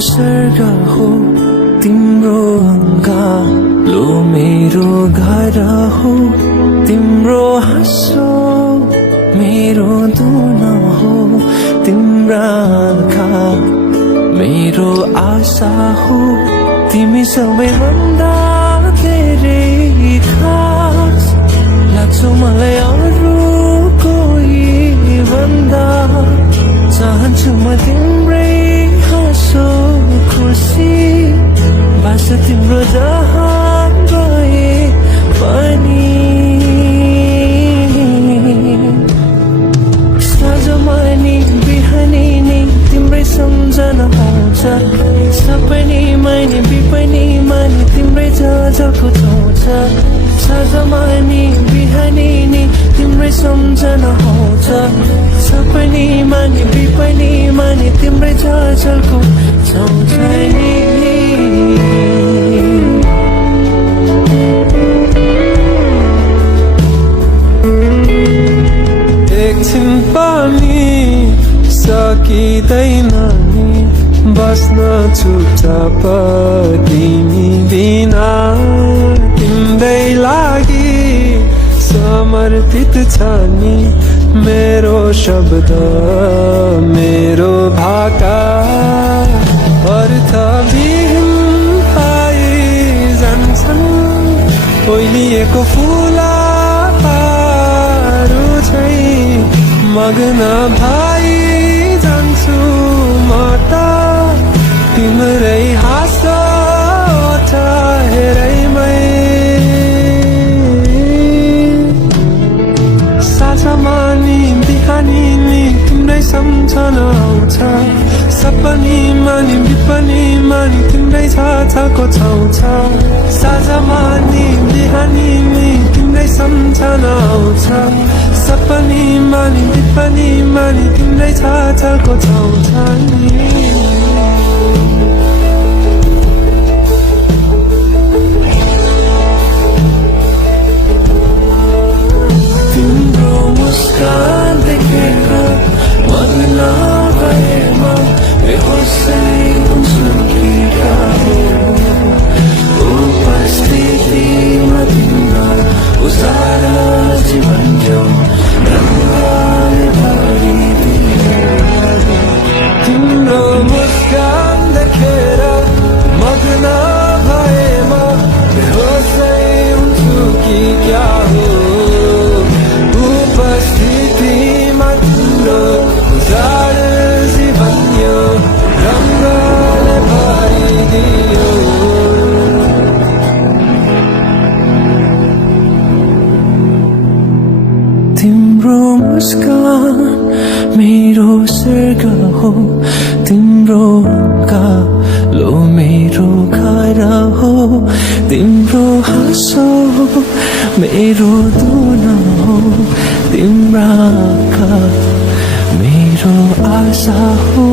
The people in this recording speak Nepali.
स्वर्ग हो तिम्रो लो मेरो घर हो तिम्रो हाँसो मेरो धुन हो तिम्रा आँखा मेरो आशा हो तिमी सबैभन्दा धेरै खास लाग्छौ मलाई अरू कोही भन्दा चाहन्छु म तिम्रै हाँसो खुसी बास तिम्रो जहाँ गए पनि साँझमा नि बिहानी नि तिम्रै सम्झना आउँछ सपनीमा नि बिपनीमा नि तिम्रै झलको छाउँछ साँझमा नि बिहानी नि तिम्रै सम्झना आउँछ सपनीमा नि बिपनीमा नि तिम्रै झलको छाउँछ नि एकछिन पनि सकिँदैन नि बस्न चुपचाप तिमी बिना तिम्रै लागि समर्पित छ नि मेरो शब्द मेरो भाका अर्थविहीन भइ जान्छन् ओइलिएको फुलहरू झैं मग्न भइ जान्छु म त तिम्रै हाँसो हेरैमै साँझमा नि बिहानी नि तिम्रै सम्झना आउँछ सपनीमा नि बिपनीमा नि तिम्रै छाछाको छाउँछ साँझमा नि बिहानी नि तिम्रै सम्झना आउँछ सपनीमा नि बिपनीमा नि तिम्रै छाछाको छाउँछ नि तिम्रो मुस्कान मेरो स्वर्ग हो तिम्रो कालो मेरो घर हो तिम्रो हाँसो मेरो धुन हो तिम्रा आँखा मेरो आशा हो